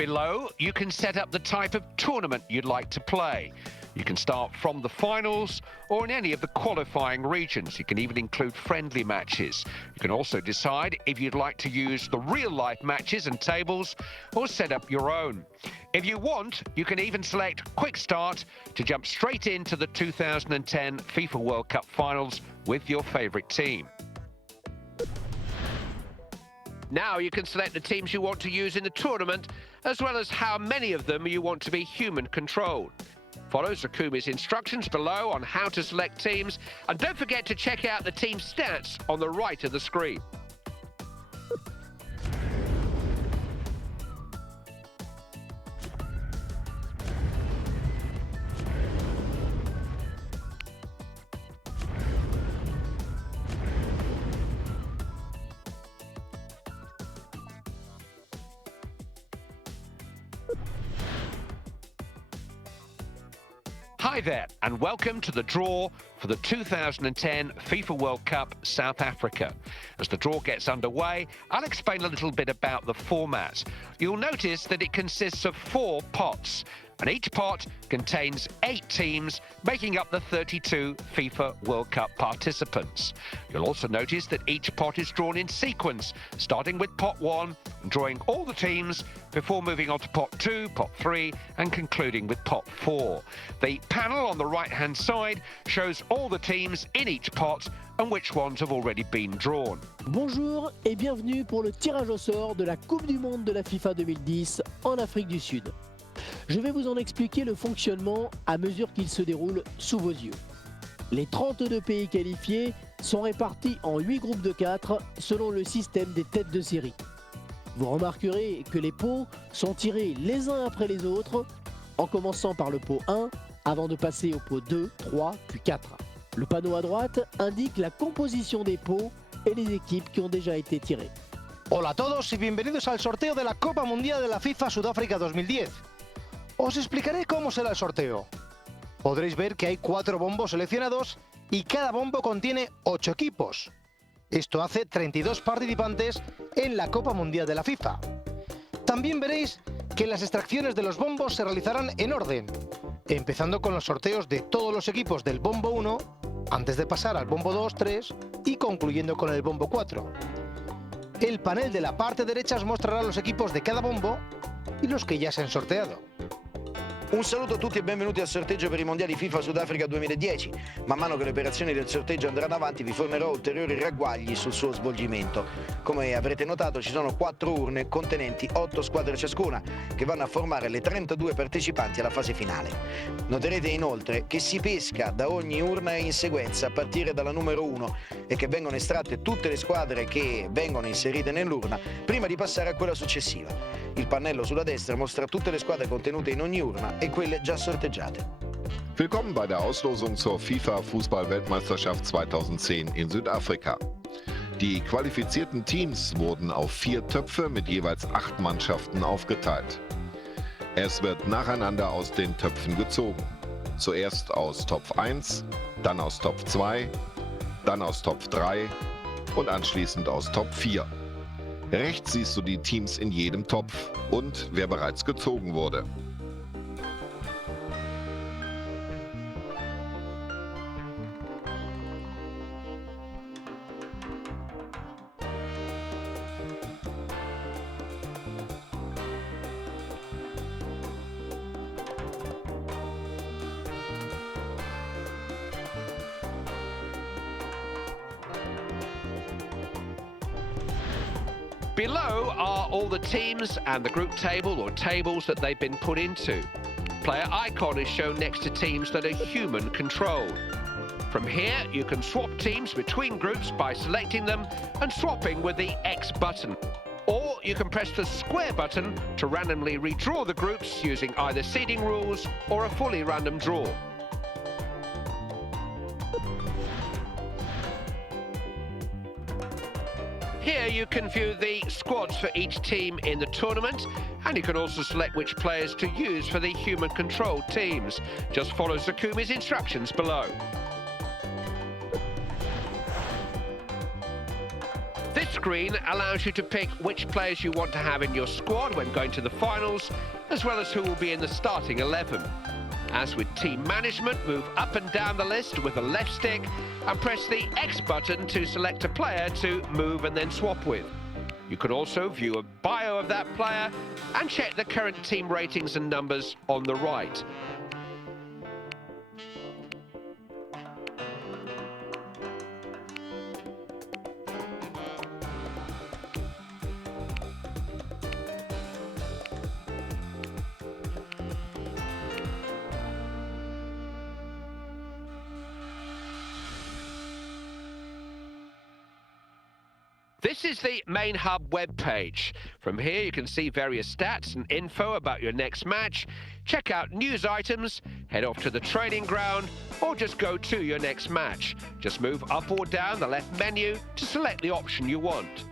Below, you can set up the type of tournament you'd like to play. You can start from the finals or in any of the qualifying regions. You can even include friendly matches. You can also decide if you'd like to use the real-life matches and tables or set up your own. If you want, you can even select Quick Start to jump straight into the 2010 FIFA World Cup finals with your favourite team. Now you can select the teams you want to use in the tournament, as well as how many of them you want to be human-controlled. Follow Zakumi's instructions below on how to select teams, and don't forget to check out the team stats on the right of the screen. Hi there, and welcome to the draw for the 2010 FIFA World Cup South Africa. As the draw gets underway, I'll explain a little bit about the format. You'll notice that it consists of 4 pots, and each pot contains 8 teams, making up the 32 FIFA World Cup participants. You'll also notice that each pot is drawn in sequence, starting with pot 1, drawing all the teams before moving on to pot 2, pot 3, and concluding with pot 4. The panel on the right-hand side shows all the teams in each pot and which ones have already been drawn. Bonjour et bienvenue pour le tirage au sort de la Coupe du Monde de la FIFA 2010 en Afrique du Sud. Je vais vous en expliquer le fonctionnement à mesure qu'il se déroule sous vos yeux. Les 32 pays qualifiés sont répartis en 8 groupes de 4 selon le système des têtes de série. Vous remarquerez que les pots sont tirés les uns après les autres, en commençant par le pot 1 avant de passer au pot 2, 3 puis 4. Le panneau à droite indique la composition des pots et les équipes qui ont déjà été tirées. Hola a todos y bienvenidos al sorteo de la Copa Mundial de la FIFA Sudáfrica 2010. Os explicaré cómo será el sorteo. Podréis ver que hay 4 bombos seleccionados y cada bombo contiene 8 equipos. Esto hace 32 participantes en la Copa Mundial de la FIFA. También veréis que las extracciones de los bombos se realizarán en orden, empezando con los sorteos de todos los equipos del bombo 1, antes de pasar al bombo 2, 3 y concluyendo con el bombo 4. El panel de la parte derecha os mostrará los equipos de cada bombo y los que ya se han sorteado. Un saluto a tutti e benvenuti al sorteggio per i mondiali FIFA Sudafrica 2010. Man mano che le operazioni del sorteggio andranno avanti vi fornerò ulteriori ragguagli sul suo svolgimento. Come avrete notato ci sono 4 urne contenenti 8 squadre ciascuna che vanno a formare le 32 partecipanti alla fase finale. Noterete inoltre che si pesca da ogni urna in sequenza a partire dalla numero 1 e che vengono estratte tutte le squadre che vengono inserite nell'urna prima di passare a quella successiva. Il pannello sulla destra mostra tutte le squadre contenute in ogni urna e quelle già sorteggiate. Willkommen bei der Auslosung zur FIFA Fußball-Weltmeisterschaft 2010 in Südafrika. Die qualifizierten Teams wurden auf 4 Töpfe mit jeweils 8 Mannschaften aufgeteilt. Es wird nacheinander aus den Töpfen gezogen. Zuerst aus Topf 1, dann aus Topf 2, dann aus Topf 3 und anschließend aus Topf 4. Rechts siehst du die Teams in jedem Topf und wer bereits gezogen wurde. Below are all the teams and the group table or tables that they've been put into. Player icon is shown next to teams that are human controlled. From here, you can swap teams between groups by selecting them and swapping with the X button. Or you can press the square button to randomly redraw the groups using either seeding rules or a fully random draw. Here you can view the squads for each team in the tournament, and you can also select which players to use for the human-controlled teams. Just follow Zakumi's instructions below. This screen allows you to pick which players you want to have in your squad when going to the finals, as well as who will be in the starting 11. As with team management, move up and down the list with the left stick and press the X button to select a player to move and then swap with. You can also view a bio of that player and check the current team ratings and numbers on the right. This is the main hub webpage. From here you can see various stats and info about your next match, check out news items, head off to the training ground, or just go to your next match. Just move up or down the left menu to select the option you want.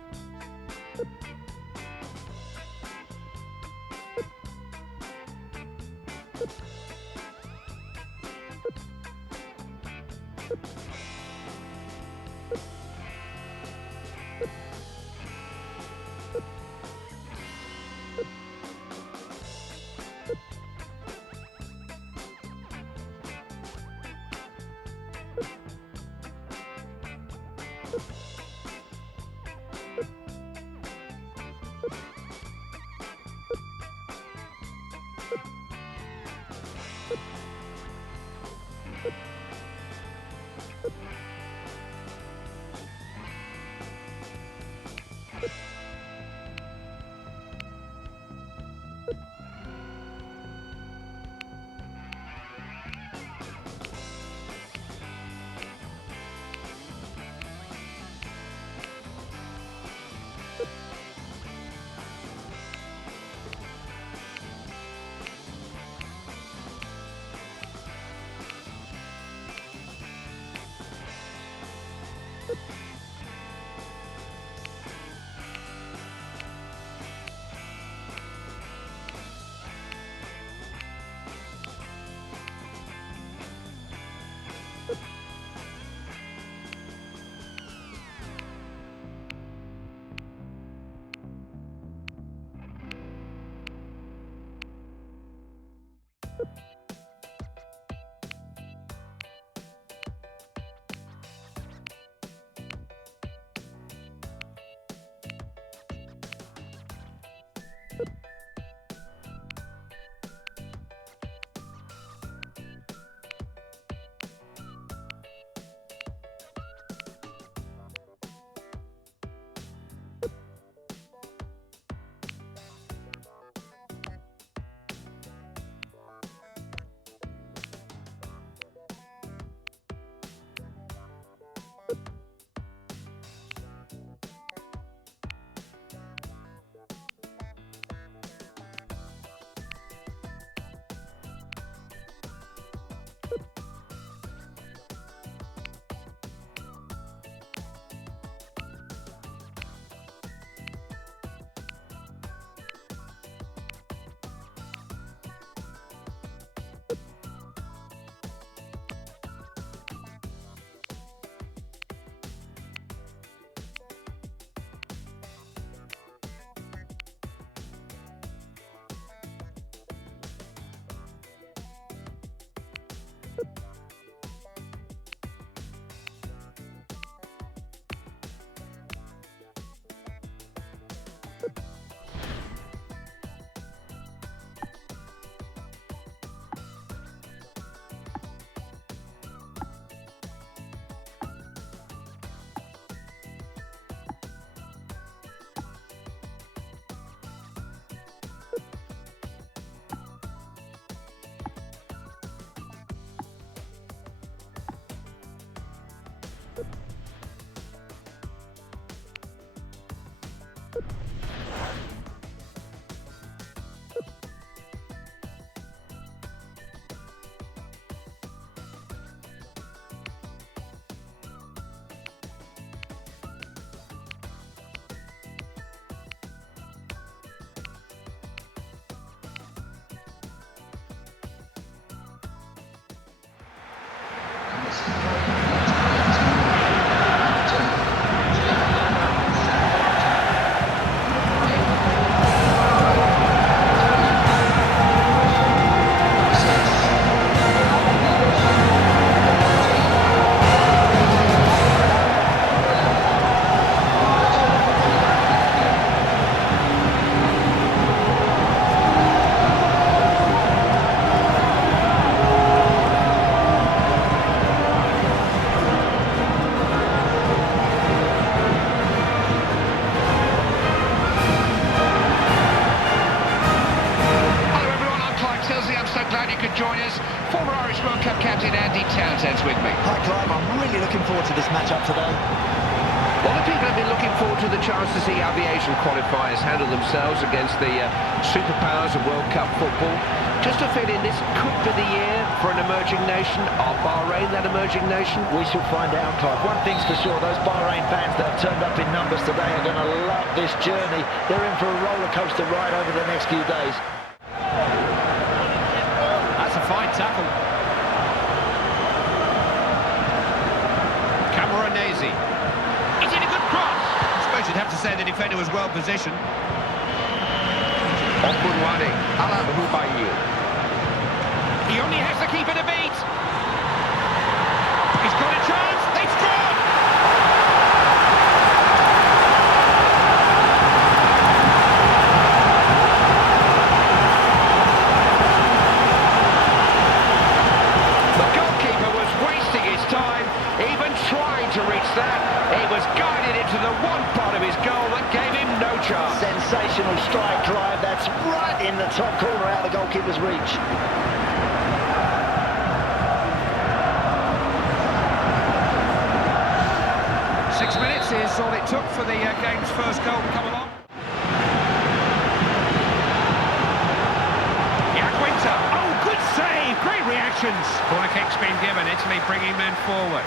Townsend's with me. Hi Clive, I'm really looking forward to this matchup today. A lot of people have been looking forward to the chance to see how the Asian qualifiers handle themselves against the superpowers of World Cup football. Just a feeling this could be the year for an emerging nation. Are Bahrain that emerging nation? We shall find out, Clive. One thing's for sure, those Bahrain fans that have turned up in numbers today are going to love this journey. They're in for a roller coaster ride over the next few days. That's a fine tackle. Cameronese. Is it a good cross? I suppose you'd have to say the defender was well positioned. Okunwane, Ala Hubayi. He only has the keeper to beat. He's got a chance. They've scored. The goalkeeper was wasting his time, even trying to reach that. He was guided into the one part of his goal that gave him no chance. Sensational strike, Clive. That's right in the top corner out of the goalkeeper's reach. 6 minutes is all it took for the game's first goal to come along. Iaquinta, oh, good save, great reactions. Corner kick's been given, Italy bringing men forward.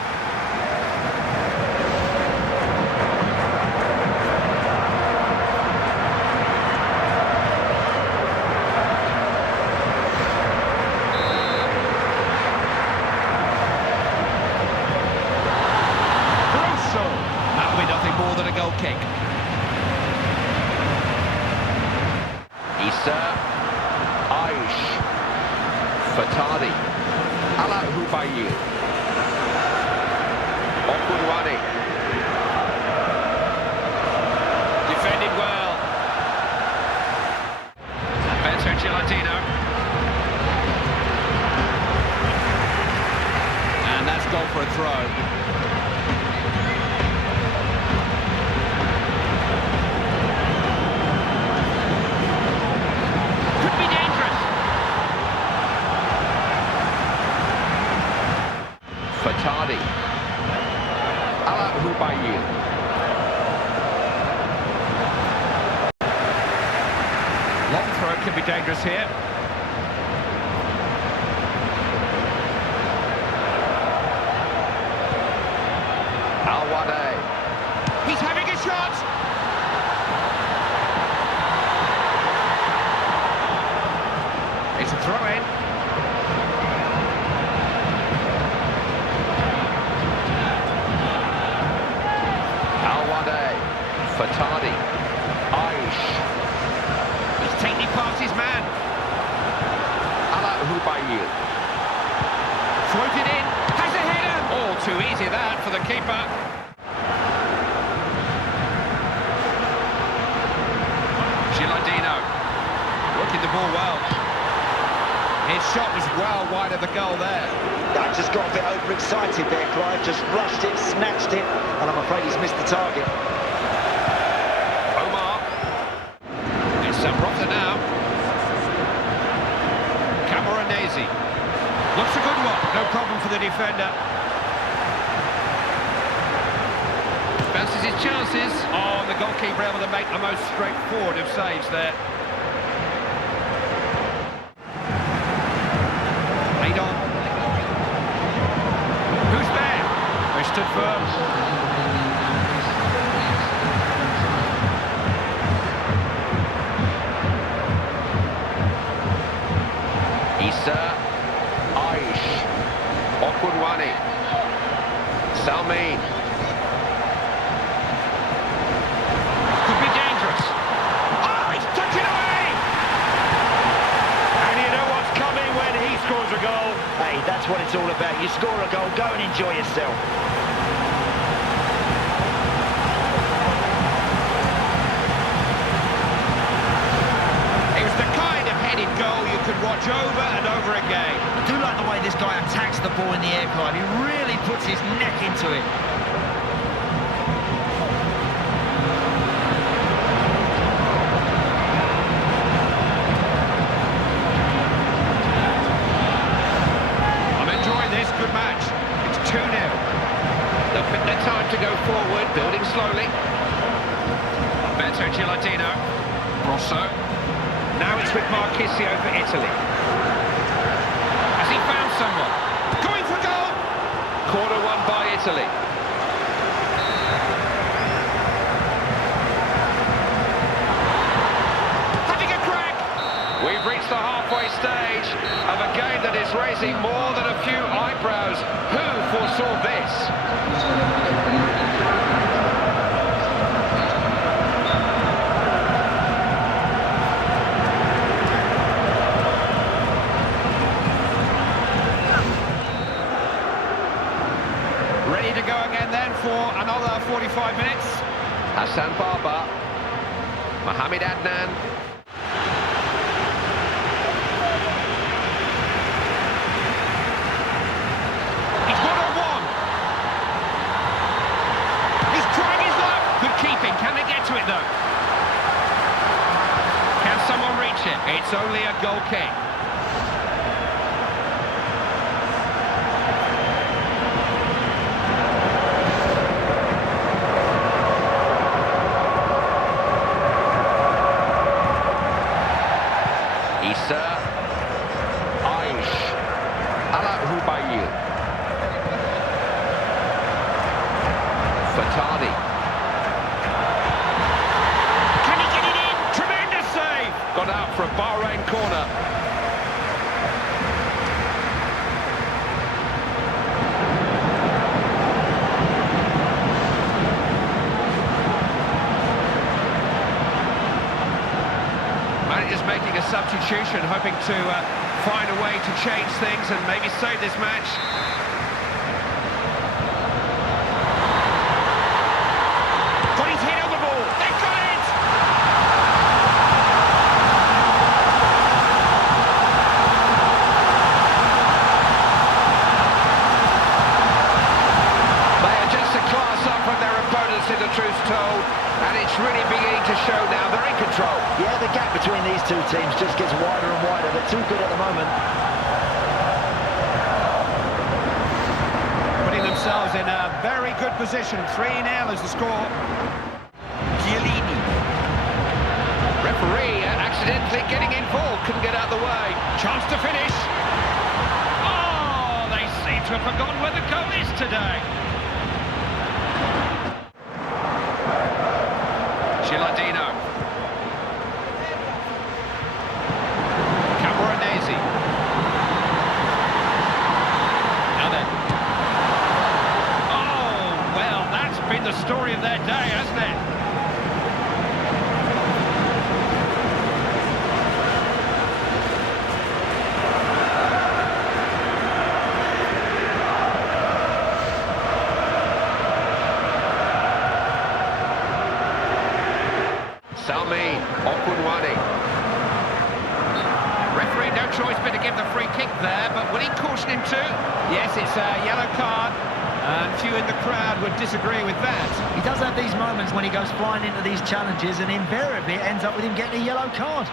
Kick. Issa Aish Fatadi Ala Hubayi Okunwane defended well. Alberto Gilardino, and that's goal for a throw. Fatadi, Ala Hubayi. Long throw can be dangerous here. Alwade. He's having a shot. It's a throw-in. Fatadi, Aish. He's taking past his man. Ala Hubayi. Floated in, has a header. All too easy that for the keeper. Gilardino, working the ball well. His shot was well wide of the goal there. I just got a bit overexcited there, Clive. Just rushed it, snatched it, and I'm afraid he's missed the target. Mustamrota now. Cameronese. Looks a good one. No problem for the defender. Bounces his chances. Oh, the goalkeeper able to make the most straightforward of saves there. Lead on. Who's there? They stood firm. Issa Aish Okunwane Salmin. Could be dangerous. Oh, he's touching away! And you know what's coming when he scores a goal. Hey, that's what it's all about. You score a goal, go and enjoy yourself. It was the kind of headed goal you could watch over and over again. I do like the way this guy attacks the ball in the air, Clive. He really puts his neck into it. I'm enjoying this. Good match. to go forward, building slowly. Beto Gilardino. Rosso. Now it's with Marchisio for Italy. Has he found someone? Going for goal! Corner won by Italy. Having a crack! We've reached the halfway stage of a game that is raising more than a few eyebrows. Who foresaw this? Ready to go again then for another 45 minutes. Hassan Barber, Mohamed Adnan. He's one-on-one. He's trying his luck. Good keeping. Can they get to it though? Can someone reach it? It's only a goal kick. Fatani. Can he get it in? Tremendous save! Got out for a Bahrain corner. Manager's making a substitution, hoping to find a way to change things and maybe save this match. The truth's told, and it's really beginning to show now. They're in control. Yeah, the gap between these two teams just gets wider and wider. They're too good at the moment. Putting themselves in a very good position. 3-0 is the score. Chiellini. Referee accidentally getting involved, couldn't get out of the way. Chance to finish. Oh, they seem to have forgotten where the goal is today. Gilardino. Camoranesi. Now then. Oh, well, that's been the story of their day, hasn't it? Salmi, Okunwani. Referee, no choice but to give the free kick there, but will he caution him too? Yes, it's a yellow card, and few in the crowd would disagree with that. He does have these moments when he goes flying into these challenges, and invariably it ends up with him getting a yellow card.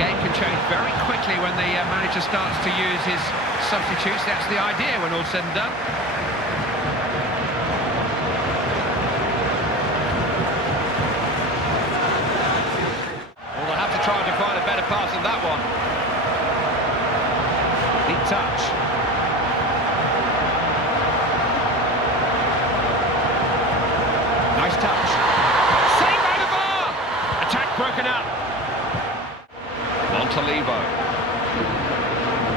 Game can change very quickly when the manager starts to use his substitutes. That's the idea when all's said and done. Trying to find a better pass than that one. Deep touch. Nice touch. Saved by the bar! Attack broken up. Montalivo.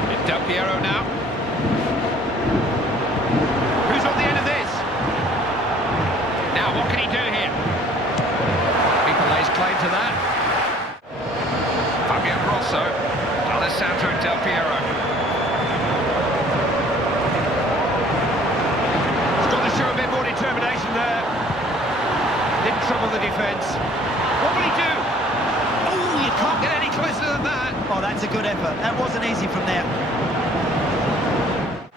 It's Del Piero now. Who's on the end of this? Now, what can he do here? People lays claim to that. Rosso, Alessandro Del Piero. He's got to show a bit more determination there. Didn't trouble the defence. What will he do? Oh, you can't get any closer than that. Oh, that's a good effort. That wasn't easy from there.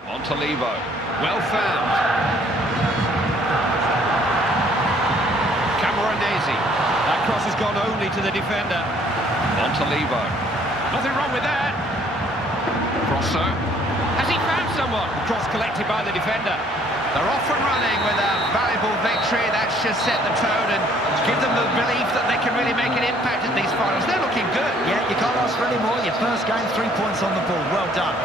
Montalivo, well found. Camoranesi. That cross has gone only to the defender. Montalivo. Nothing wrong with that. Grosso. Has he found someone? The cross collected by the defender. They're off and running with a valuable victory. That should set the tone and give them the belief that they can really make an impact at these finals. They're looking good. Yeah, you can't ask for any more. Your first game, 3 points on the board. Well done.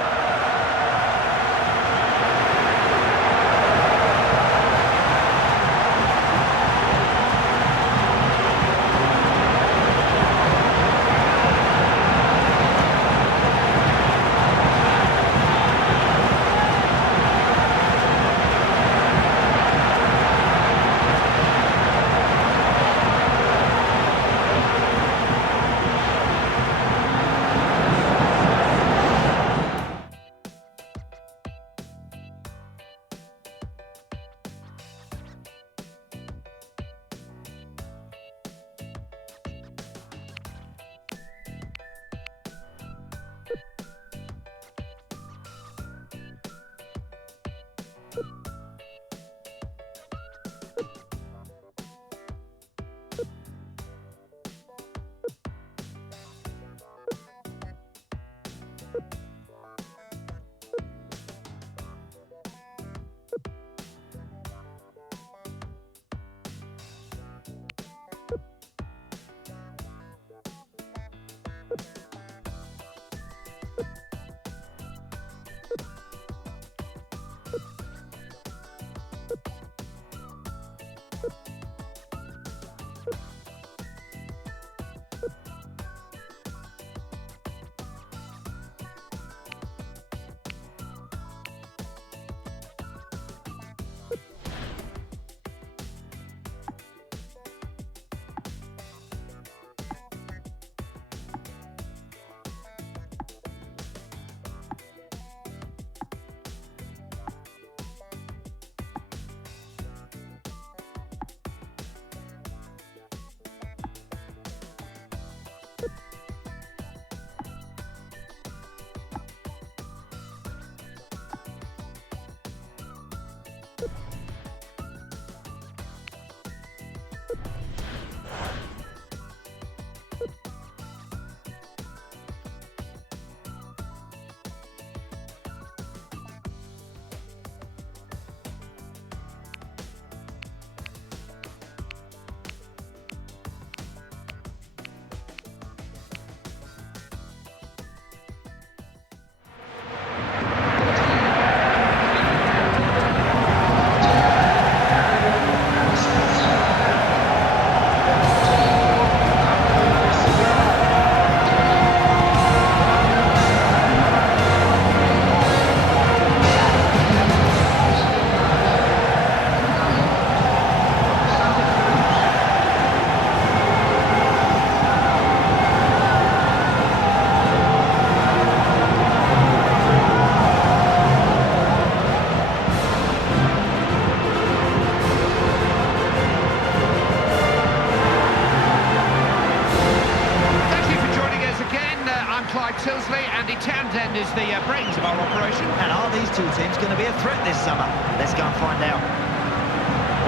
is the brains of our operation. And are these two teams going to be a threat this summer? Let's go and find out.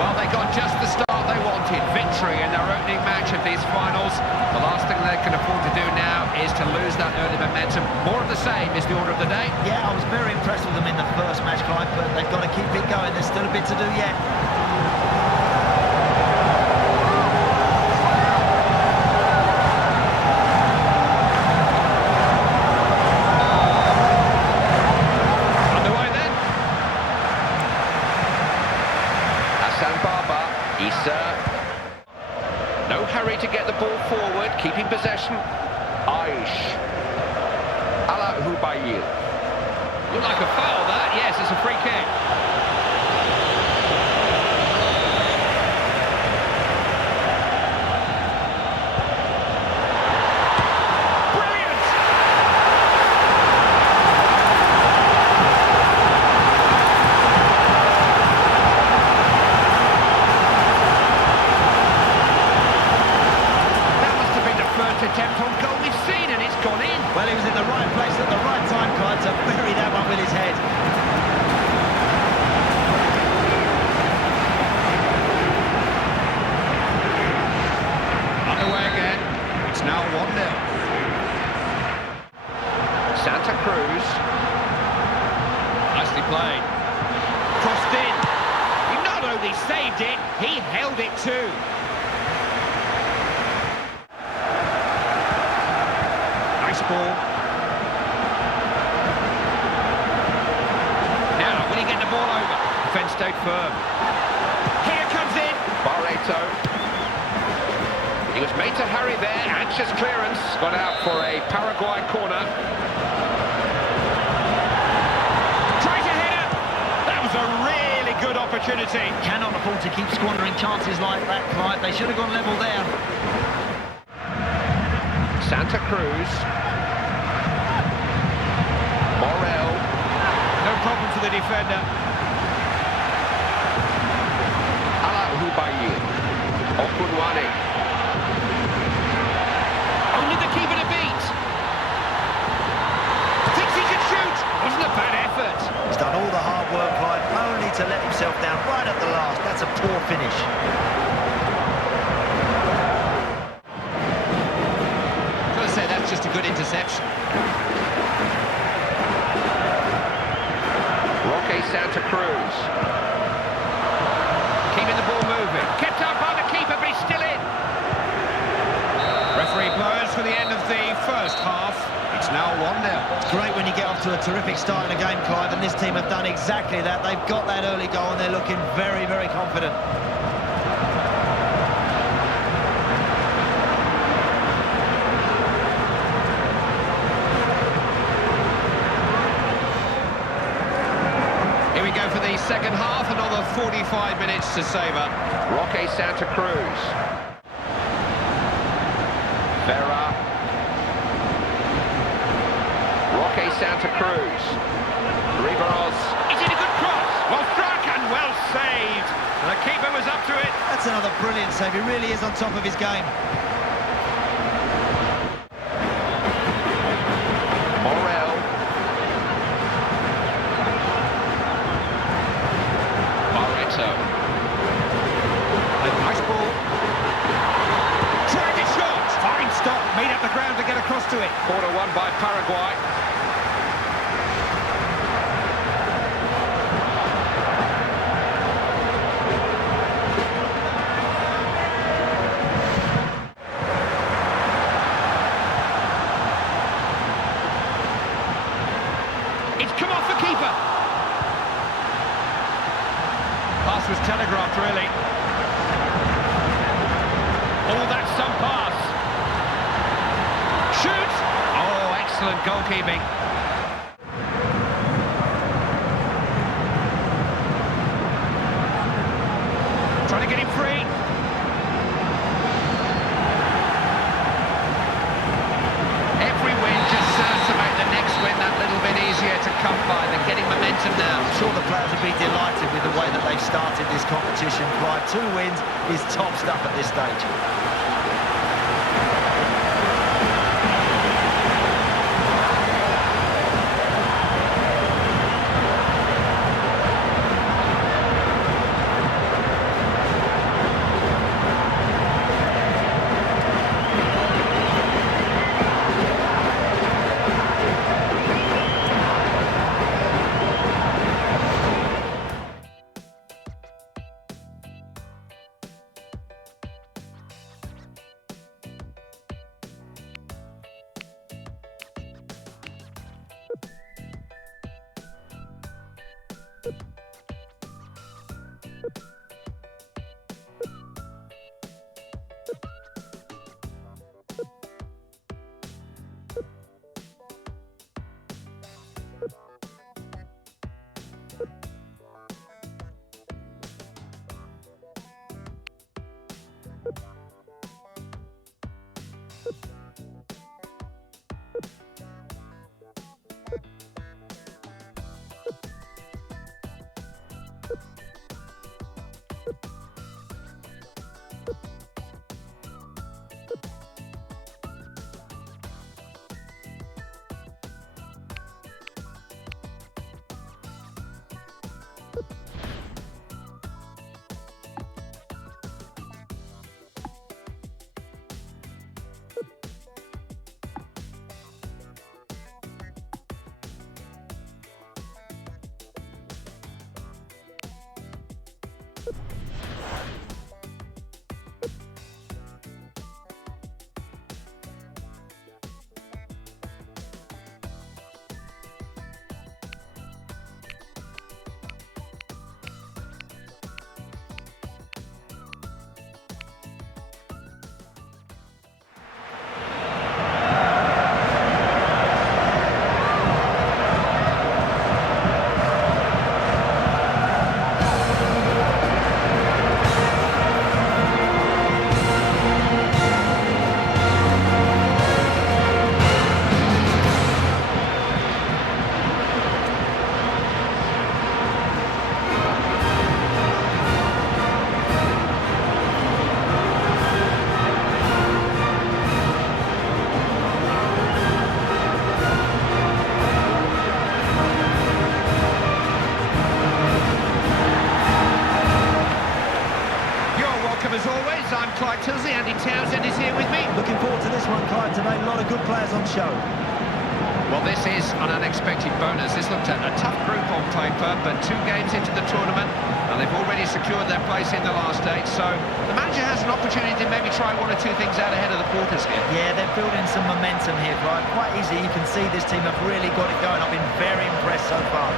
Well, they got just the start they wanted, victory in their opening match of these finals. The last thing they can afford to do now is to lose that early momentum. More of the same is the order of the day. Yeah, I was very impressed with them in the first match, Clive, but they've got to keep it going. There's still a bit to do yet. No hurry to get the ball forward, keeping possession. Aish. Ala Hubayil. Looked like a foul, that. Yes, it's a free kick. Attempt on goal we've seen, and it's gone in. Well, he was in the right place at the right time, Clive, to bury that one with his head. Underway again. It's now 1-0. Santa Cruz. Nicely played. Crossed in. He not only saved it, he held it too. Nice ball. Now, will he get the ball over? Defence stayed firm. Here comes in. Barreto. He was made to hurry there. Anxious clearance. Got out for a Paraguay corner. Tries a header. That was a really good opportunity. Cannot afford to keep squandering chances like that, Clive. They should have gone level there. Santa Cruz. Morel. No problem for the defender. Okunwane. Only the keeper to beat. Thinks he can shoot. Wasn't a bad effort. He's done all the hard work, Clive, only to let himself down right at the last. That's a poor finish. I've got to say, that's just a good interception. Roque Santa Cruz. Keeping the ball moving. Kept up by the keeper, but he's still in. Referee blows for the end of the first half. It's now 1-0. It's great when you get off to a terrific start in a game, Clive, and this team have done exactly that. They've got that early goal and they're looking very, very confident. Here we go for the second half, another 45 minutes to savour. Roque Santa Cruz. Vera. Roque Santa Cruz. Riveros. Is it a good cross? Well struck and well saved. The keeper was up to it. That's another brilliant save. He really is on top of his game. Morel. Barreto. Nice ball. Tried it shot. Fine stop. Made up the ground to get across to it. Quarter won by Paraguay. It's come off the keeper. Pass was telegraphed, really. Oh, that's some pass. Shoot! Oh, excellent goalkeeping. Trying to get him free. Every win just serves to make the next win that little bit easier to come by. They're getting momentum now. I'm sure the players will be delighted with the way that they've started this competition, Clive. 2 wins is top stuff at this stage. side today. A lot of good players on show. Well, this is an unexpected bonus. This looked a tough group on paper, but 2 games into the tournament, and they've already secured their place in the last 8. So the manager has an opportunity to maybe try 1 or 2 things out ahead of the quarters here. Yeah, they're building some momentum here, Clive. Quite easy. You can see this team have really got it going. I've been very impressed so far.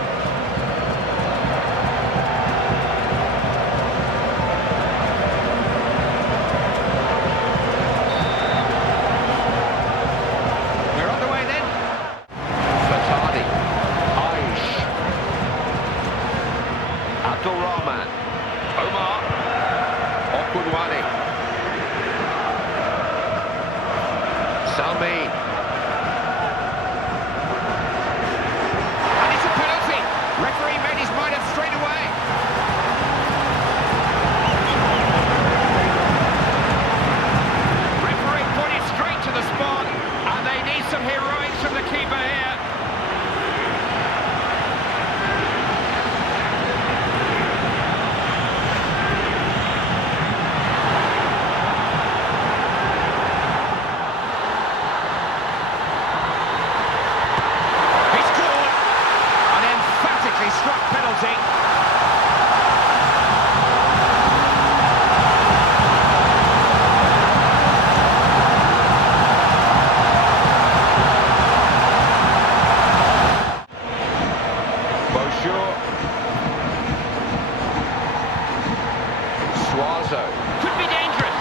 Could be dangerous.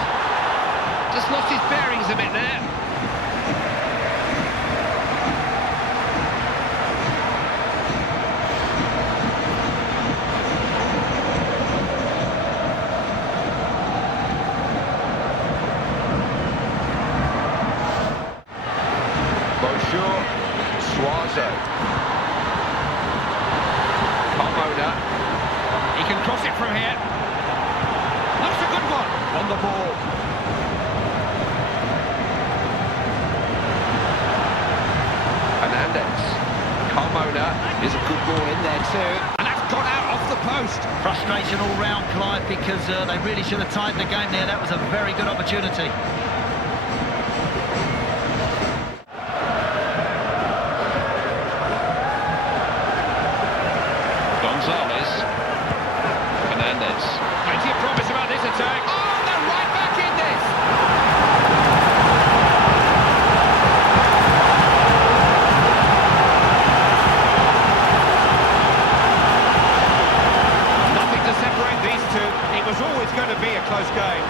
Just lost his bearings a bit there. He can cross it from here. That's a good one on the ball. Hernandez. Carmona is a good ball in there too. And that's gone out off the post. Frustration all round, Clive, because they really should have tied the game there. That was a very good opportunity. Plenty of promise about this attack. Oh, they're right back in this. Nothing to separate these two. It was always going to be a close game.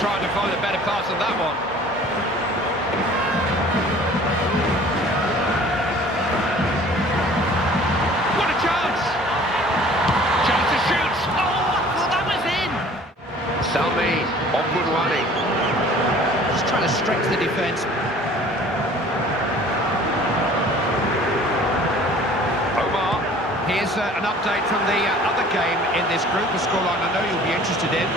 Trying to find a better pass than that one. What a chance! Chance to shoot! Oh, I thought that was in! Salmi on good running. Just trying to stretch the defence. Omar, here's an update from the other game in this group, a scoreline I know you'll be interested in.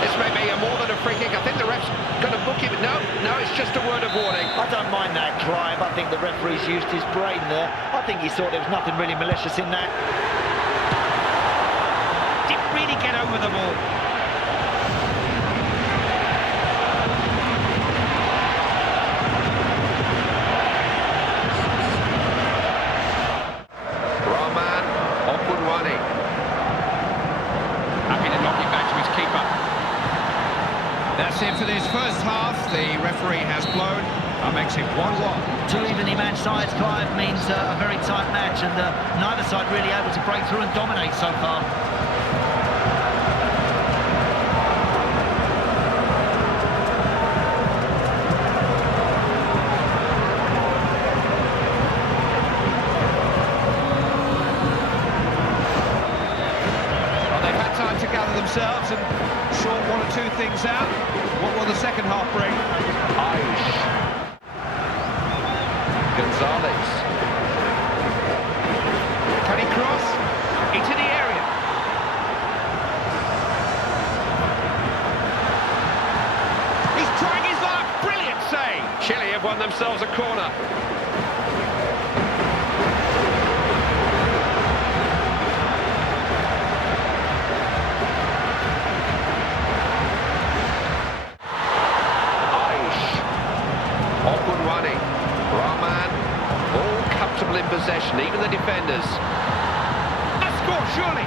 This may be more than a free kick. I think the ref's going to book him. No, it's just a word of warning. I don't mind that, Clive. I think the referee's used his brain there. I think he thought there was nothing really malicious in that. Didn't really get over the ball. Rahman, awkward running. Happy to knock it back to his keeper. That's it for this first half. The referee has blown. That makes it 1-1. 2 evenly matched sides, Clive, means a very tight match, and neither side really able to break through and dominate so far. Well, they've had time to gather themselves and sort 1 or 2 things out. What will the second half bring? Aish. Gonzalez. Can he cross? Into the area. He's trying his luck. Brilliant save. Chile have won themselves a corner. In possession, even the defenders. A score, surely.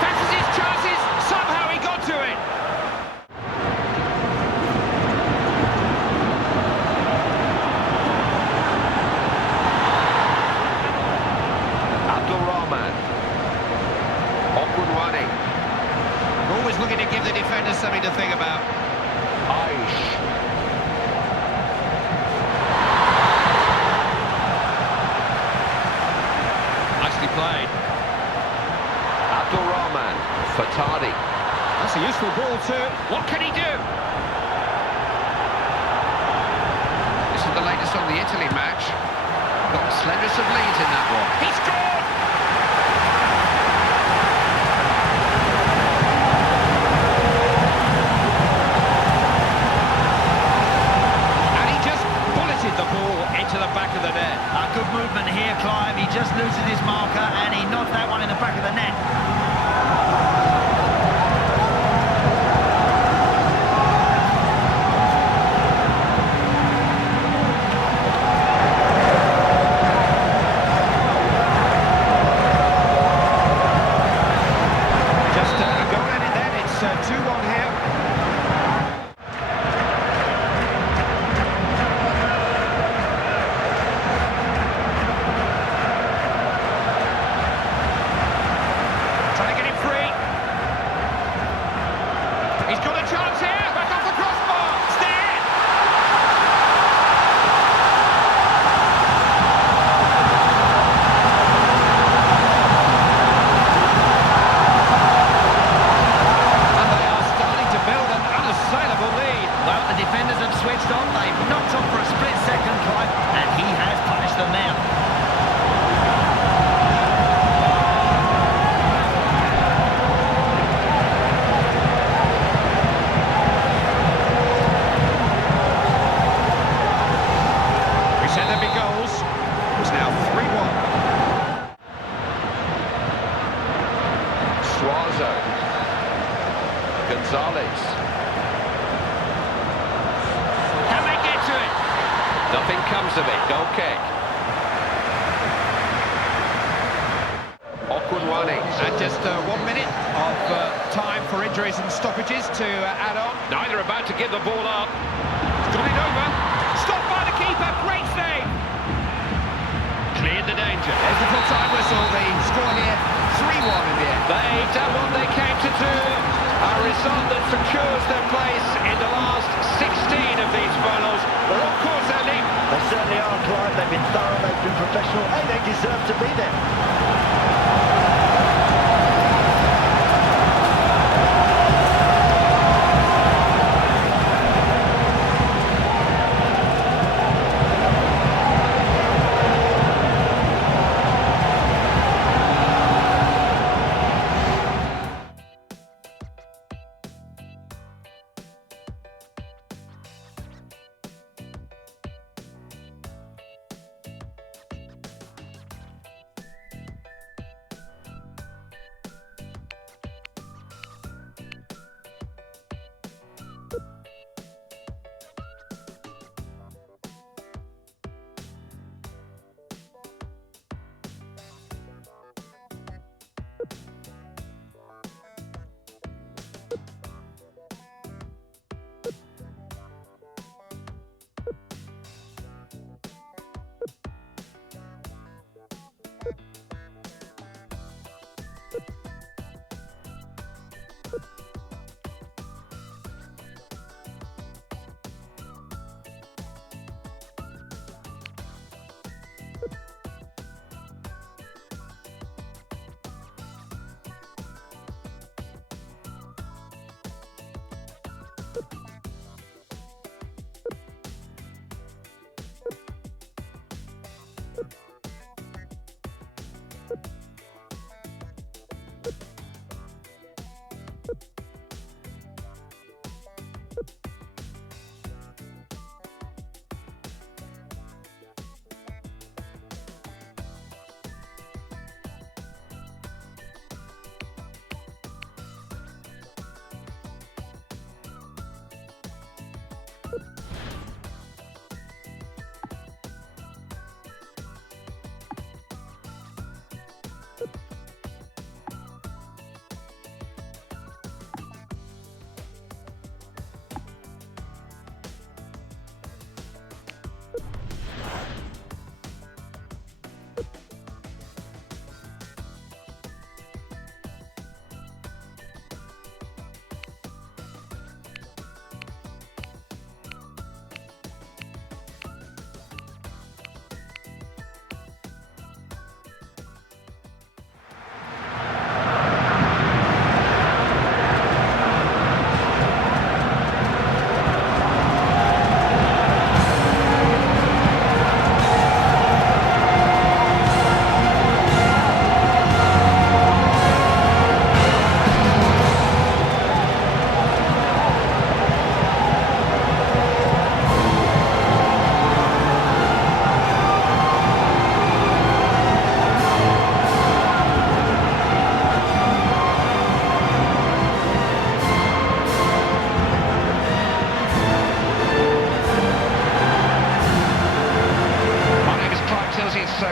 Fancies his chances. Somehow he got to it. Abdul Rahman. Okunwani. Always looking to give the defenders something to think about. Aish. Played. Abdul Rahman, Fatadi. That's a useful ball too. What can he do? This is the latest on the Italy match. Got the slenderest of leads in that one. He scored! And he just bulleted the ball into the back of the net. Good movement here, Clive. He just loses his marker and he nods that one in the back of the net. Just a goal in it then. It's 2-1 here. Gonzalez. Can they get to it? Nothing comes of it. Goal kick. Okunwani. And just 1 minute of time for injuries and stoppages to add on. Neither about to give the ball up. Got it over. Stopped by the keeper. Great save. Cleared the danger. There's the full time whistle. The score here 3-1 in the end. They done what they came to do. A result that secures their place in the last 16 of these finals. They're on course, Andy. They certainly are, Clive. They've been thorough, they've been professional, and they deserve to be there.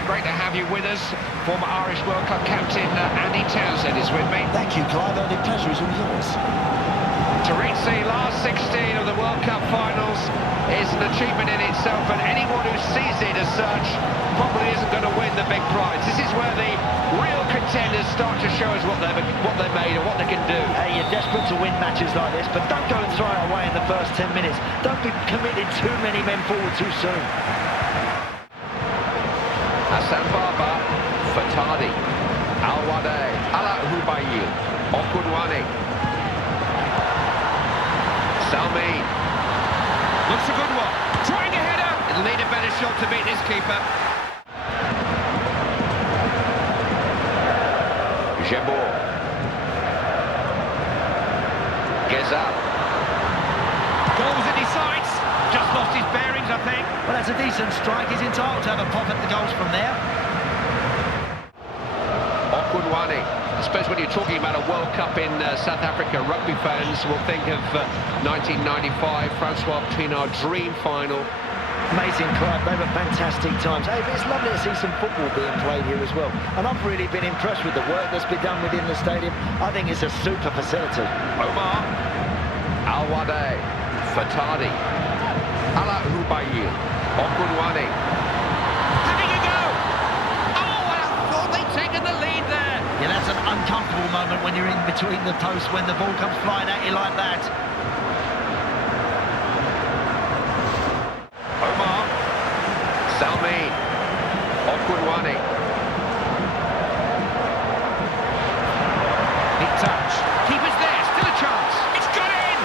Great to have you with us. Former Irish World Cup captain Andy Townsend is with me. Thank you, Clive. The pleasure is all yours. To reach the last 16 of the World Cup finals is an achievement in itself, and anyone who sees it as such probably isn't going to win the big prize. This is where the real contenders start to show us what they're made of, what they can do. Hey, you're desperate to win matches like this, but don't go and throw it away in the first 10 minutes. Don't be committed too many men forward too soon. Hassan Baba, Fatadi, Al-Wade, Al-Hubayil, Okunwane, Salmi. Looks a good one. Trying a header. It'll need a better shot to beat this keeper. Jabor. Gezal. Goals in his sights. Just lost his bearings, I think. Well, that's a decent strike. He's entitled to have a pop at the goals from there. Okunwane. I suppose when you're talking about a World Cup in South Africa, rugby fans will think of 1995, Francois Pienaar's dream final. Amazing, Clive. They were fantastic times. Hey, but it's lovely to see some football being played here as well. And I've really been impressed with the work that's been done within the stadium. I think it's a super facility. Omar, Al-Wade, Fatadi, Al-Hubayil, Okunwane. Having a go! Oh, I thought they'd taken the lead there. Yeah, that's an uncomfortable moment when you're in between the posts when the ball comes flying at you like that. Omar, Salmi, Okunwane. Big touch. Keeper's there, still a chance. It's got in!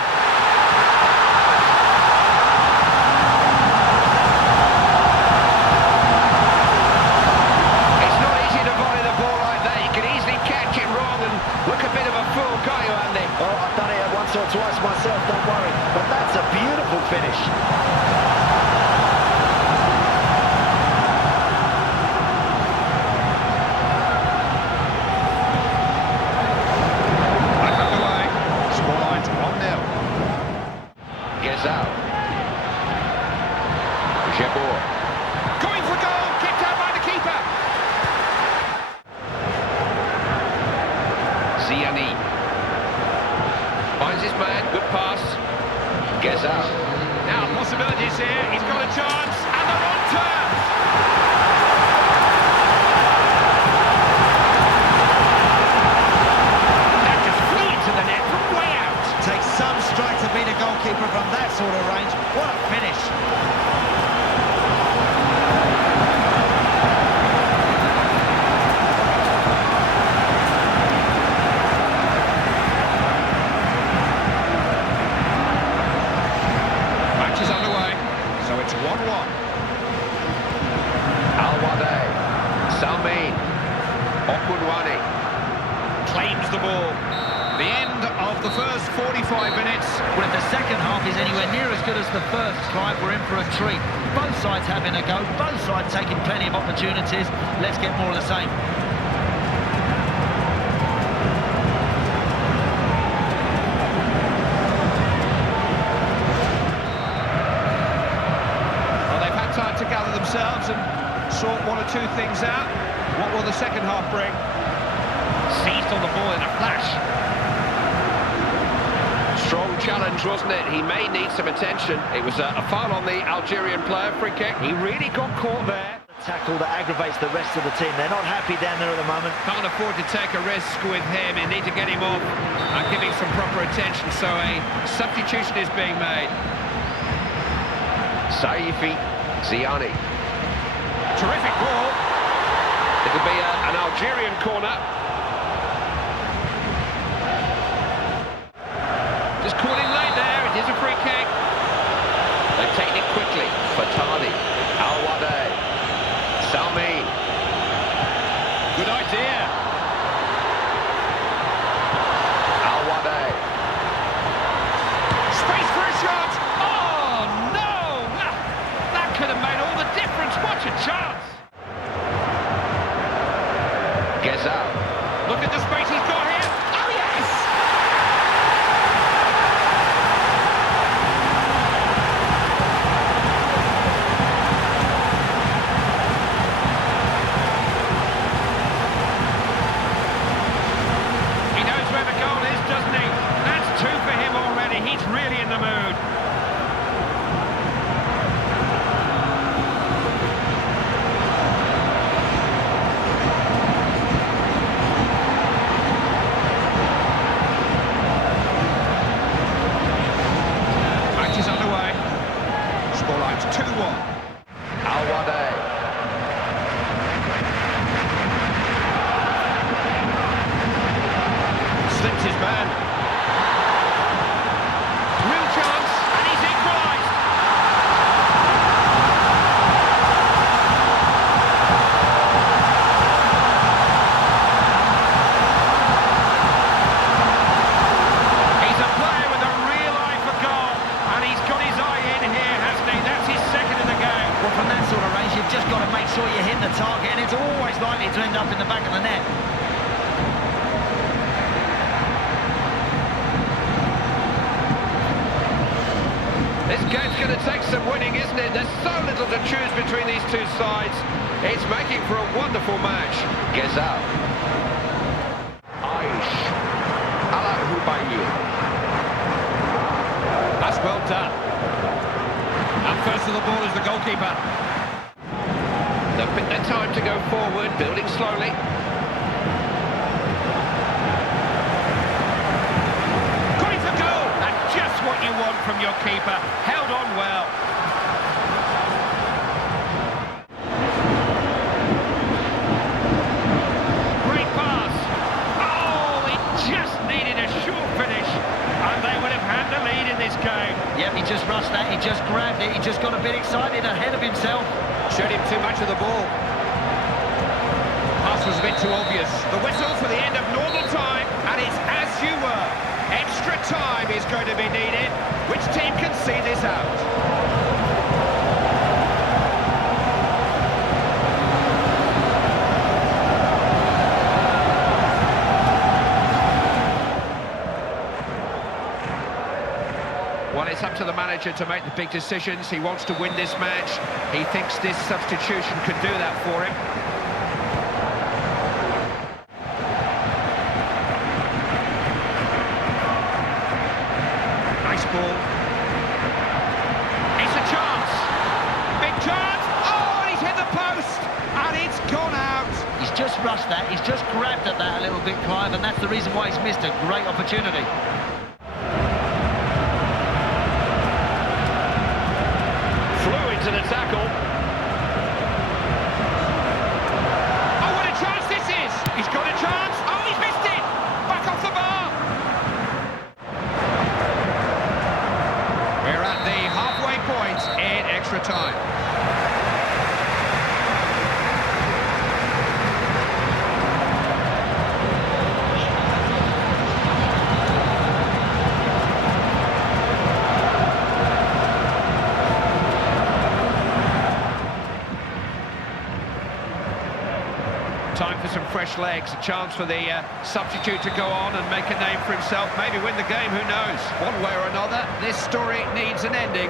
It's not easy to volley the ball like that. You can easily catch it wrong and look a bit of a fool, can't you, Andy? Oh, I've done it once or twice myself, don't worry. But that's a beautiful finish. Jabor. Going for goal, kicked out by the keeper. Ziani. Finds his man, good pass. Gezal. Now possibilities here, he's got a chance, and they're on terms. That just flew into the net from way out. Takes some strike to beat a goalkeeper from that sort of range. What a finish. It's 1-1. Al-Wade, Salmi, Okunwane claims the ball. The end of the first 45 minutes. Well, if the second half is anywhere near as good as the first, Clive, we're in for a treat. Both sides having a go, both sides taking plenty of opportunities. Let's get more of the same. Well, they've had time to gather themselves and sort one or two things out. What will the second half bring? Seized on the ball in a flash. Strong challenge, wasn't it? He may need some attention. It was a foul on the Algerian player, free kick. He really got caught there. A tackle that aggravates the rest of the team. They're not happy down there at the moment. Can't afford to take a risk with him. You need to get him off and give him some proper attention. So a substitution is being made. Saifi Ziani. Terrific ball. It'll be an Algerian corner. Just caught in late there, it is a free kick. They've taken it quickly. Fatali, Al-Wade, Salmi. Good idea. Al-Wade. Space for a shot. Oh, no! That could have made all the difference. What a chance. Gezal. Look at the space he's got here. Oh, yes! He knows where the goal is, doesn't he? That's two for him already. He's really in the mood. Match is underway. Scoreline's 2-1. Al-Wade. Slipped his man. Real chance, and he's equalised. He's a player with a real eye for goal, and he's got his eye in here, hasn't he? That's his second in the game. Well, from that sort of range, you've just got to make sure you hit the target, and it's always likely to end up in the back of the net. This game's going to take some winning, isn't it? There's so little to choose between these two sides. It's making for a wonderful match. Gezal. Aish. Al-Hubayi. That's well done. And first to the ball is the goalkeeper. They've picked their time to go forward, building slowly. Going for goal! That's just what you want from your keeper. Held on well. Great pass. Oh, it just needed a short finish, and they would have had the lead in this game. Yep, he just rushed that, he just grabbed it, he just got a bit excited ahead of himself. Showed him too much of the ball. Pass was a bit too obvious. The whistle for the end of normal time, and it's as you were. Extra time is going to be needed. Which team can see this out? Well, it's up to the manager to make the big decisions. He wants to win this match. He thinks this substitution could do that for him. Nice ball. It's a chance. Big chance. Oh, and he's hit the post. And it's gone out. He's just rushed that, he's just grabbed at that a little bit, Clive, and that's the reason why he's missed a great opportunity. To the tackle. Oh, what a chance this is! He's got a chance. Oh, he's missed it! Back off the bar. We're at the halfway point in extra time. fresh legs, a chance for the substitute to go on and make a name for himself, maybe win the game, who knows? One way or another, this story needs an ending.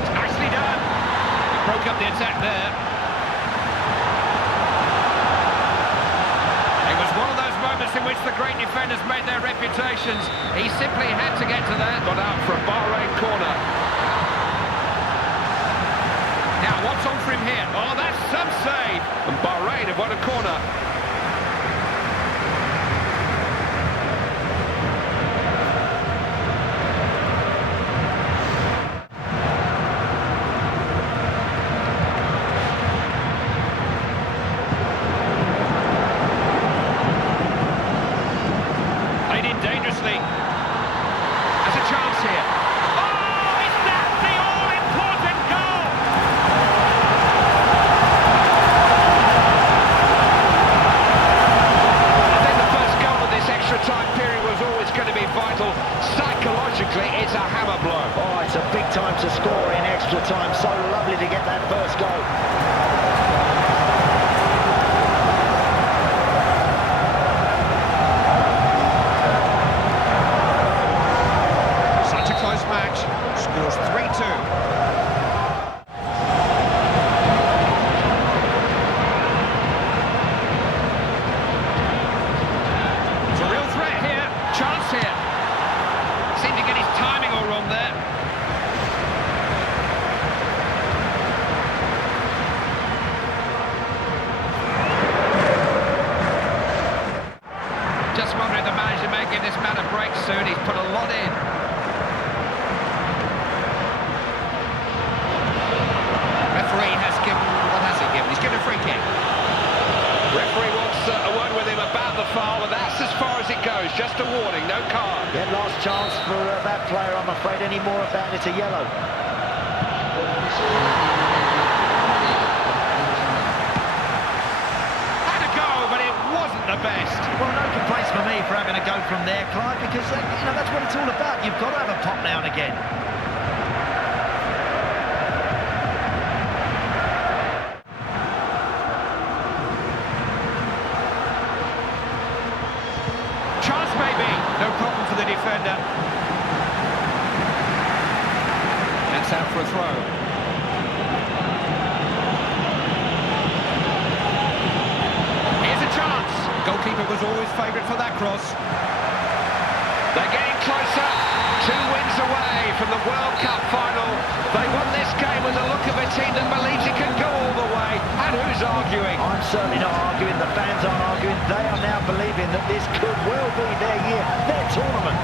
It's nicely done. He broke up the attack there. In which the great defenders made their reputations. He simply had to get to that. Got out for a Bahrain corner. Now, what's on for him here? Oh, that's some save. And Bahrain have won a corner. It's a hammer blow. Oh, it's a big time to score in extra time. So lovely to get that first goal. Such a close match. Scores 3-2. Just wondering the manager may give this man a break soon. He's put a lot in. Referee has given... What has he given? He's given a free kick. Referee wants a word with him about the foul, but that's as far as it goes. Just a warning, no card. Yeah, last chance for that player, I'm afraid. Any more of that, it's a yellow. The best. Well, no complaints for me for having a go from there, Clive, because that's what it's all about. You've got to have a pop now and again. Chance maybe, no problem for the defender. That's out for a throw. Goalkeeper was always favourite for that cross. They're getting closer. 2 wins away from the World Cup final. They won this game with the look of a team that believes it can go all the way. And who's arguing? I'm certainly not arguing. The fans aren't arguing. They are now believing that this could well be their year, their tournament.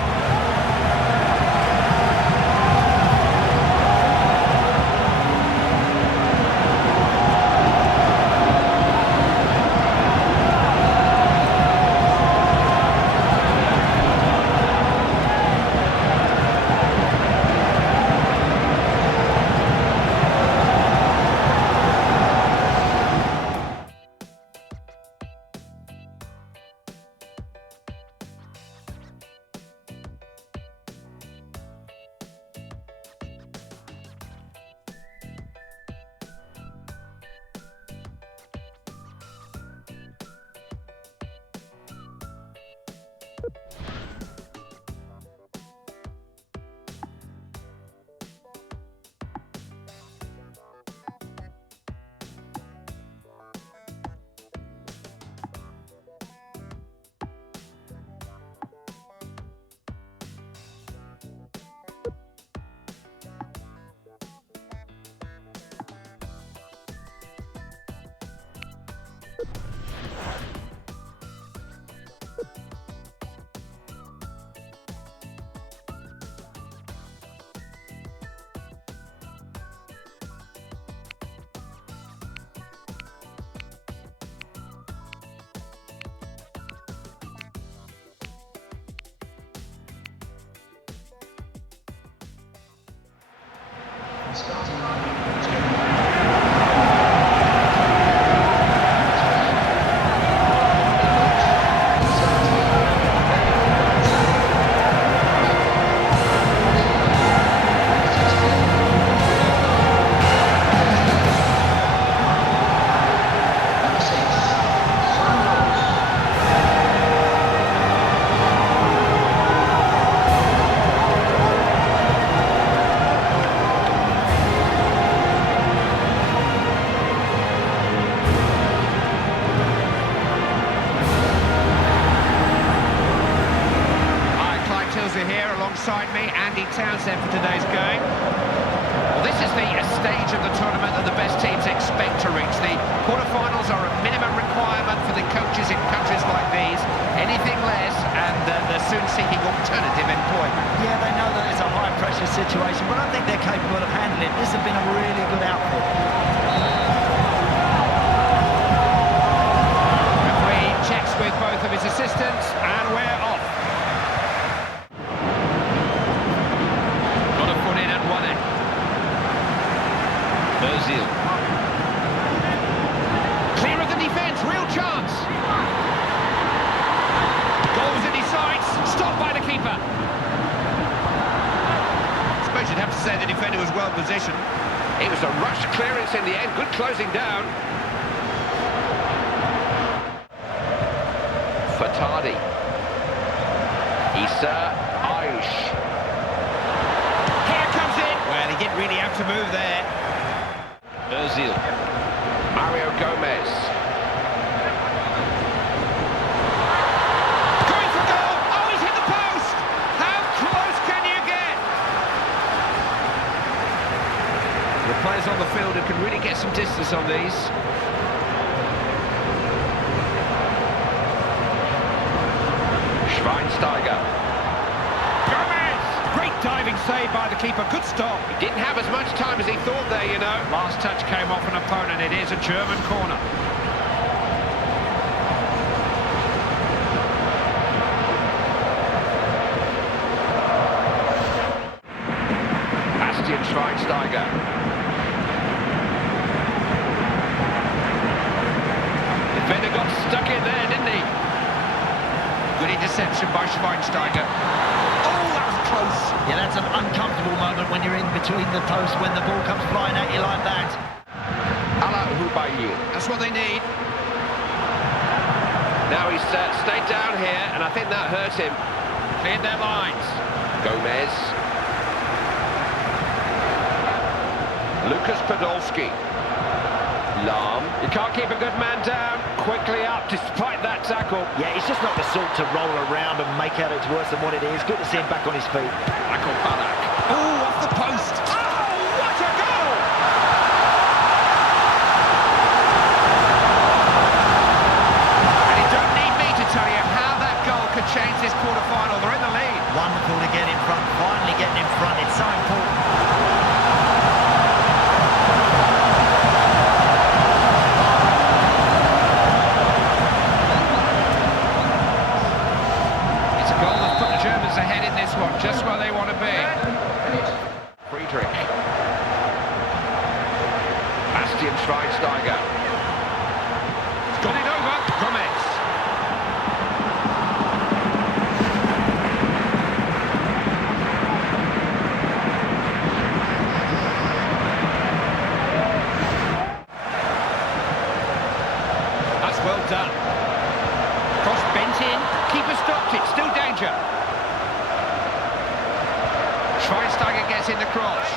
beside me, Andy Townsend, for today's game. Well, this is the stage of the tournament that the best teams expect to reach. The quarterfinals are a minimum requirement for the coaches in countries like these. Anything less, and they're soon seeking alternative employment. Yeah, they know that it's a high-pressure situation, but I think they're capable of handling it. This has been a really good outfit. Referee checks with both of his assistants, and we're off. Got a foot in and won it. Ozil. Clear of the defence, real chance. Goals in his sights, stopped by the keeper. I suppose you'd have to say the defender was well positioned. It was a rush clearance in the end, good closing down. Fatadi. Issa Aish. Here comes it. Well, he didn't really have to move there. Ozil. Mario Gomez. Going for goal. Oh, he's hit the post. How close can you get? The players on the field who can really get some distance on these. Schweinsteiger. Gomez! Great diving save by the keeper. Good stop. He didn't have as much time as he thought there, you know. Last touch came off an opponent. It is a German corner. Bastian Schweinsteiger. Defender got stuck in there, didn't he? Good interception by Schweinsteiger. Oh, that was close. Yeah, that's an uncomfortable moment when you're in between the posts when the ball comes flying at you like that. Ala Hubayi. That's what they need. Now he's stayed down here, and I think that hurt him. Cleared their lines. Gomez. Lucas Podolski. Lahm. You can't keep a good man down. Quickly up despite that tackle. Yeah, he's just not the sort to roll around and make out it's worse than what it is. Good to see him back on his feet. Michael Ballack. Oh, off the post. Oh, what a goal! And you don't need me to tell you how that goal could change this quarter-final. They're in the lead. Wonderful to get in front. Finally getting in front. It's so important. Ahead in this one, just where they want to be. Friedrich. Bastian Schweinsteiger. Got it over. Gomez. That's well done. Cross bent in. Keeper stopped it. Still danger. Schweinsteiger gets in the cross.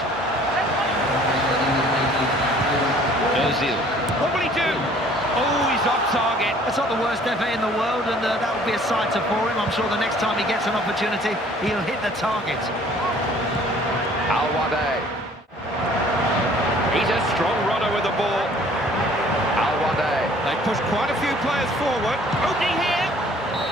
Ozil. What will he do? Oh, he's off target. It's not the worst effort in the world, and that will be a sighter for him. I'm sure the next time he gets an opportunity, he'll hit the target. Al-Wade. He's a strong runner with the ball. Al-Wade. They push quite a few players forward. Opening here.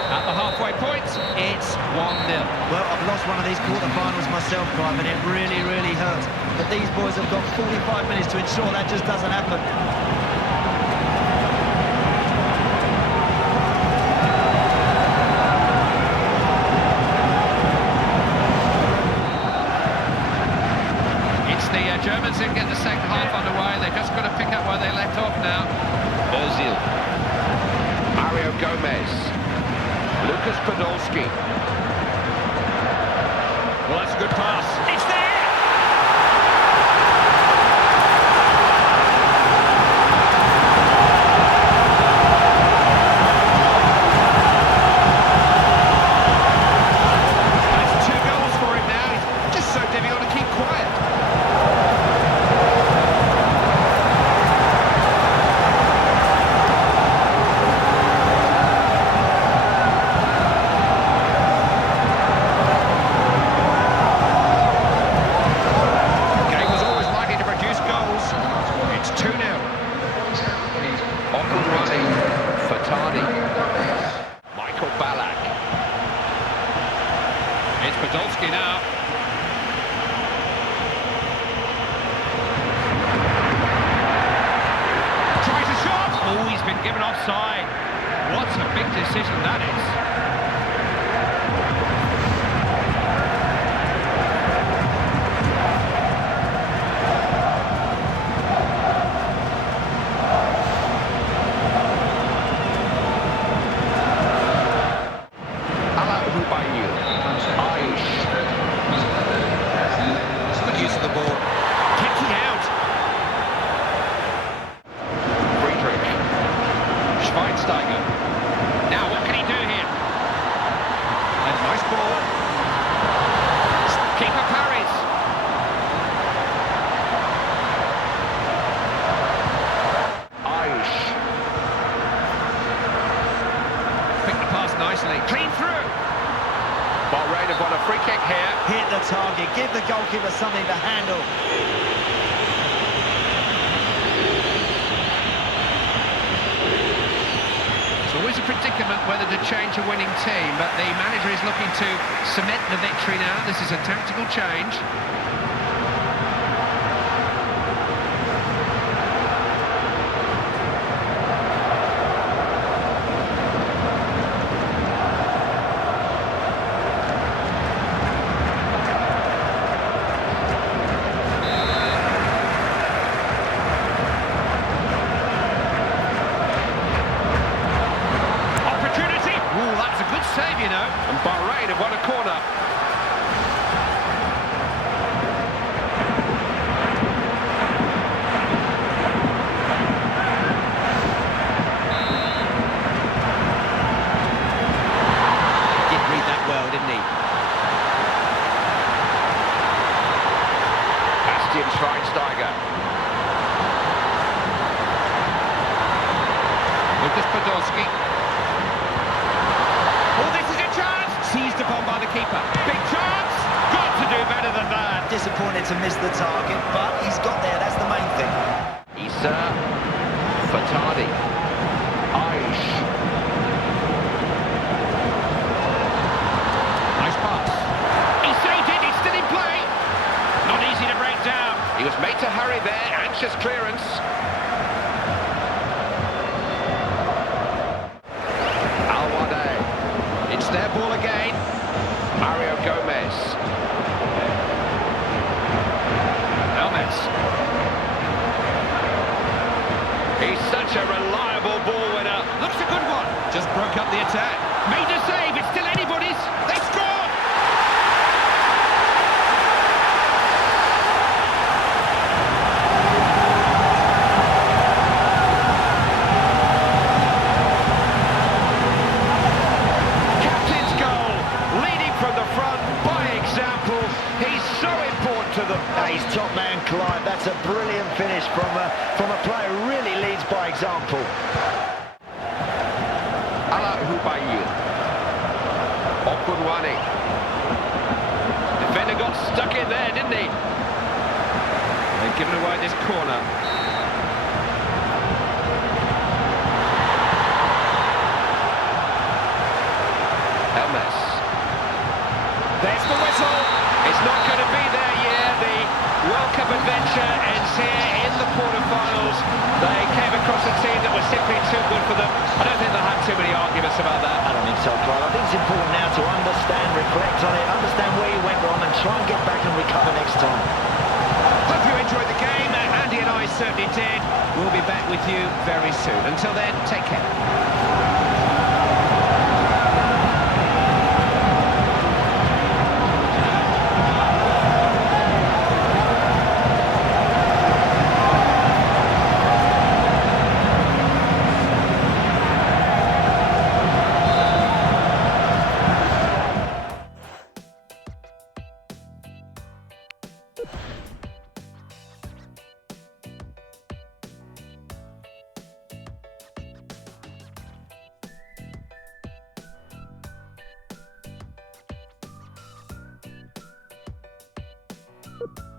At the halfway point, it's 1-0. Well, I've lost one of these quarterfinals myself, Clive, and it really, really hurts. But these boys have got 45 minutes to ensure that just doesn't happen. It's the Germans who get the second half underway. They've just got to pick up where they left off now. Ozil. Mario Gomez. Lucas Podolski. Well, that's a good pass. It's there! That's 2 goals for him now. He's just so difficult to keep quiet. 2-0. Okunwani, Fatani, Michael Ballack. It's Podolski now. Tries a shot. Oh, he's been given offside. What a big decision that is. Clean through. Bahrain have won a free kick here. Hit the target, give the goalkeeper something to handle. It's always a predicament whether to change a winning team, but the manager is looking to cement the victory now. This is a tactical change. And Bahrain have won a corner. He did read that well, didn't he? Bastian Schweinsteiger. Lucas Podolski. Seized upon by the keeper. Big chance! Got to do better than that. Disappointed to miss the target, but he's got there, that's the main thing. Issa, Fatani, Aish. Nice pass. He saved it, it's still in play. Not easy to break down. He was made to hurry there, anxious clearance. It's their ball again. Mario Gomez. Helmets. He's such a reliable ball winner. Looks a good one. Just broke up the attack. Made a save. It's still anybody's. They scored! He's top man Clive. That's a brilliant finish from a player who really leads by example. Ala Hubayi. Okunwani. Defender got stuck in there, didn't he? They've given away this corner. Helmes. There's the whistle. It's not going to be there yet. The World Cup adventure ends here in the quarterfinals. They came across a team that was simply too good for them. I don't think they'll have too many arguments about that. I don't think so, Clive. I think it's important now to understand, reflect on it, understand where you went wrong and try and get back and recover next time. Hope you enjoyed the game. Andy and I certainly did. We'll be back with you very soon. Until then, take care. you